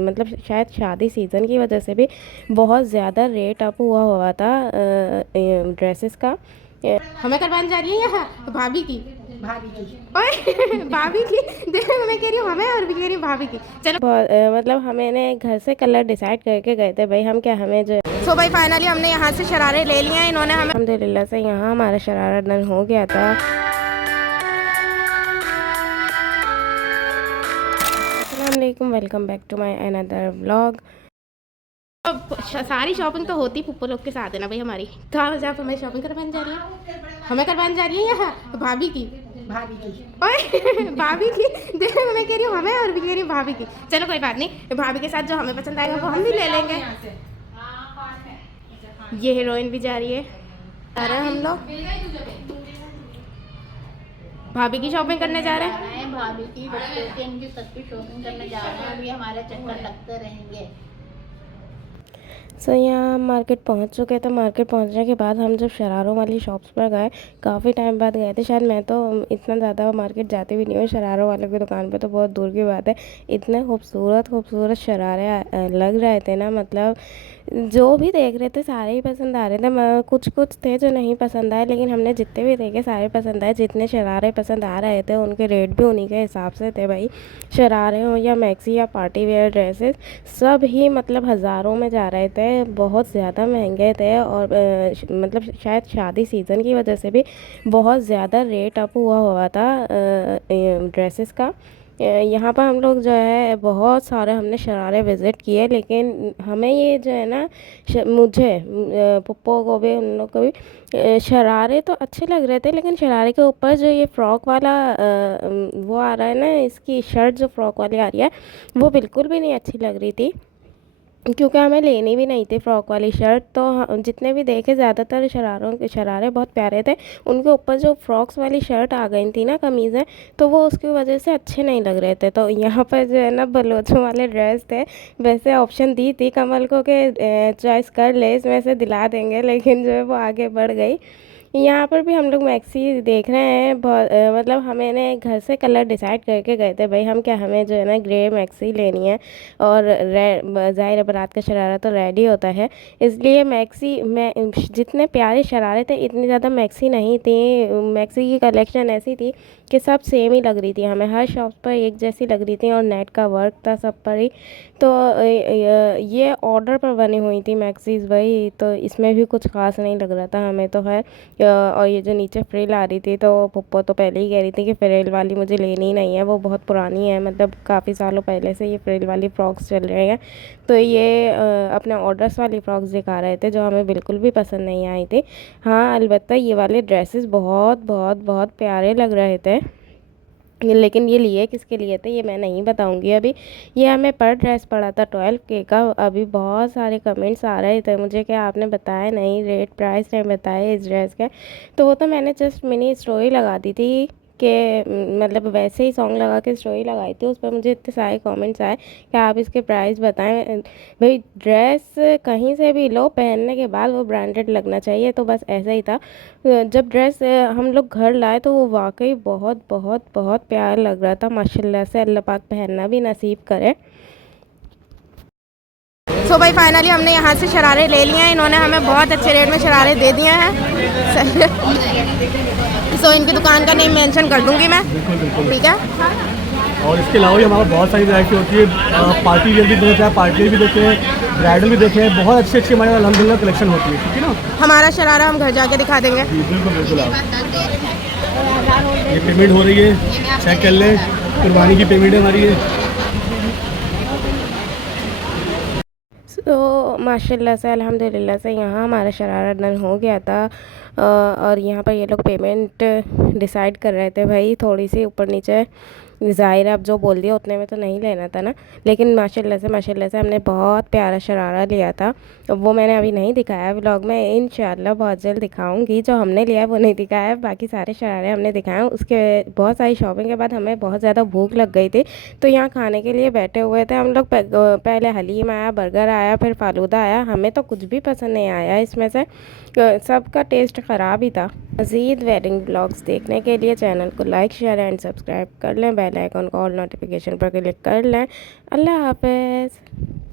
मतलब शायद शादी सीज़न की वजह से भी बहुत ज़्यादा रेट अप हुआ था ड्रेसेस का। हमें करवाने जा रही है यहाँ भाभी की ओए भाभी की देखो मैं कह रही हूँ हमें और भी कह रही हूँ भाभी की। चलो मतलब हमने घर से कलर डिसाइड करके गए थे भाई, हम क्या हमें जो सो भाई फाइनली हमने यहाँ से शरारे ले लिए हैं इन्होंने हमें अल्हम्दुलिल्लाह से। यहाँ हमारा शरारा डन हो गया था। अस्सलाम वालेकुम, welcome back to my another vlog. सारी शॉपिंग तो होती पुप्पो लोग के साथ है ना भाई हमारी। तो आप जब हमें शॉपिंग करवाने जा रही है, हमें करवाने जा रही है यहाँ भाभी की ओए भाभी की देखो मैं कह रही हूँ हमें और भी कह रही हूँ भाभी की। चलो कोई बात नहीं, भाभी के साथ जो हमें पसंद आएगा वो हम भी ले लेंगे। ये हीरोइन भी जा रही है, आ रहे हैं हम लोग भाभी की शॉपिंग करने जा रहे हैं। भाभी की बच्चों की इनकी सबकी शॉपिंग करने जा रहे हैं। अभी हमारे चक्कर लगते रहेंगे। सो यहाँ मार्केट पहुँच चुके थे। मार्केट पहुँचने के बाद हम जब शरारों वाली शॉप्स पर गए, काफ़ी टाइम बाद गए थे। शायद मैं तो इतना ज़्यादा मार्केट जाती भी नहीं हूँ, शरारों वाले की दुकान पे तो बहुत दूर की बात है। इतने खूबसूरत खूबसूरत शरारे लग रहे थे ना, मतलब जो भी देख रहे थे सारे ही पसंद आ रहे थे। कुछ कुछ थे जो नहीं पसंद आए, लेकिन हमने जितने भी देखे सारे पसंद आए। जितने शरारे पसंद आ रहे थे उनके रेट भी उन्हीं के हिसाब से थे भाई। शरारे हो या मैक्सी या पार्टी वेयर ड्रेसेस, सब ही मतलब हज़ारों में जा रहे थे, बहुत ज़्यादा महंगे थे। और मतलब शायद शादी सीज़न की वजह से भी बहुत ज़्यादा रेट अप हुआ था ड्रेसेस का। यहाँ पर हम लोग जो है बहुत सारे हमने शरारे विज़िट किए, लेकिन हमें ये जो है ना मुझे पप्पो को भी उन लोग को भी शरारे तो अच्छे लग रहे थे, लेकिन शरारे के ऊपर जो ये फ्रॉक वाला वो आ रहा है ना, इसकी शर्ट जो फ्रॉक वाली आ रही है वो बिल्कुल भी नहीं अच्छी लग रही थी, क्योंकि हमें लेनी भी नहीं थी फ्रॉक वाली शर्ट। तो जितने भी देखे ज़्यादातर शरारे बहुत प्यारे थे। उनके ऊपर जो फ्रॉक्स वाली शर्ट आ गई थी ना, कमीज़ें, तो वो उसकी वजह से अच्छे नहीं लग रहे थे। तो यहाँ पर जो है ना बलोचों वाले ड्रेस थे। वैसे ऑप्शन दी थी कमल को कि चॉइस कर ले, इसमें से दिला देंगे, लेकिन जो है वो आगे बढ़ गई। यहाँ पर भी हम लोग मैक्सी देख रहे हैं। बहुत मतलब हमने घर से कलर डिसाइड करके गए थे भाई, हम क्या हमें जो है ना ग्रे मैक्सी लेनी है। और रेड, ज़ाहिर है बारात का शरारा तो रेड ही होता है, इसलिए मैक्सी में जितने प्यारे शरारे थे इतनी ज़्यादा मैक्सी नहीं थी। मैक्सी की कलेक्शन ऐसी थी कि सब सेम ही लग रही थी, हमें हर शॉप पर एक जैसी लग रही थी, और नेट का वर्क था सब पर ही। तो ये ऑर्डर पर बनी हुई थी मैक्सीज भाई, तो इसमें भी कुछ खास नहीं लग रहा था हमें तो है। और ये जो नीचे फ्रिल आ रही थी, तो पप्पो तो पहले ही कह रही थी कि फ्रिल वाली मुझे लेनी ही नहीं है, वो बहुत पुरानी है, मतलब काफ़ी सालों पहले से ये फ्रिल वाली फ़्रॉक्स चल रहे हैं। तो ये अपने ऑर्डर्स वाली फ़्रॉक्स दिखा रहे थे जो हमें बिल्कुल भी पसंद नहीं आई थी। हाँ अलबत्ता ये वाले ड्रेसेस बहुत बहुत बहुत प्यारे लग रहे थे, लेकिन ये लिए किसके लिए थे ये मैं नहीं बताऊंगी अभी। ये हमें पर ड्रेस पड़ा था 12K का। अभी बहुत सारे कमेंट्स आ रहे थे मुझे कि आपने बताया नहीं, रेट प्राइस नहीं बताए इस ड्रेस के। तो वो तो मैंने जस्ट मिनी स्टोरी लगा दी थी कि मतलब वैसे ही सॉन्ग लगा के स्टोरी लगाई थी, उस पर मुझे इतने सारे कमेंट्स आए कि आप इसके प्राइस बताएं। भाई ड्रेस कहीं से भी लो, पहनने के बाद वो ब्रांडेड लगना चाहिए, तो बस ऐसा ही था। जब ड्रेस हम लोग घर लाए तो वो वाकई बहुत बहुत बहुत प्यारा लग रहा था माशाल्लाह से। अल्लाह पाक पहनना भी नसीब करे। सो भाई फाइनली हमने यहाँ से शरारे ले लिए हैं, इन्होंने हमें बहुत अच्छे रेट में शरारे दे दिए हैं। सो इनकी दुकान का नेम मेंशन कर दूंगी मैं, ठीक है। और इसके अलावा भी हमारे पास बहुत सारी वैरायटी होती है। पार्टी वेयर भी देखे हैं, पार्टी वेयर भी देखे हैं, ब्राइडल भी देखे हैं। बहुत अच्छी अच्छी हमारे अल्हम्दुलिल्लाह कलेक्शन होती है, ठीक है ना। हमारा शरारा हम घर जाके दिखा देंगे। बिल्कुल बिल्कुल। आप ये पेमेंट हो रही है, चेक कर लें, कुर्बानी की पेमेंट है हमारी ये। तो माशाल्लाह से अल्हम्दुलिल्लाह से यहाँ हमारा शरारा डन हो गया था। और यहाँ पर ये लोग पेमेंट डिसाइड कर रहे थे भाई, थोड़ी सी ऊपर नीचे, ज़ाहिर है अब जो बोल दिया उतने में तो नहीं लेना था ना। लेकिन माशाल्लाह से हमने बहुत प्यारा शरारा लिया था। वो मैंने अभी नहीं दिखाया व्लॉग में, इंशाल्लाह बहुत जल्द दिखाऊंगी। जो हमने लिया है वो नहीं दिखाया, बाकी सारे शरारे हमने दिखाए। उसके बहुत सारी शॉपिंग के बाद हमें बहुत ज़्यादा भूख लग गई थी, तो यहाँ खाने के लिए बैठे हुए थे हम लोग। पहले हलीम आया, बर्गर आया, फिर फालूदा आया। हमें तो कुछ भी पसंद नहीं आया इसमें से। सबका टेस्ट ख़राब ही था। मज़ीद वेडिंग ब्लॉग्स देखने के लिए चैनल को लाइक शेयर एंड सब्सक्राइब कर लें, बेल आइकन को ऑल नोटिफिकेशन पर क्लिक कर लें। अल्लाह हाफ़िज़।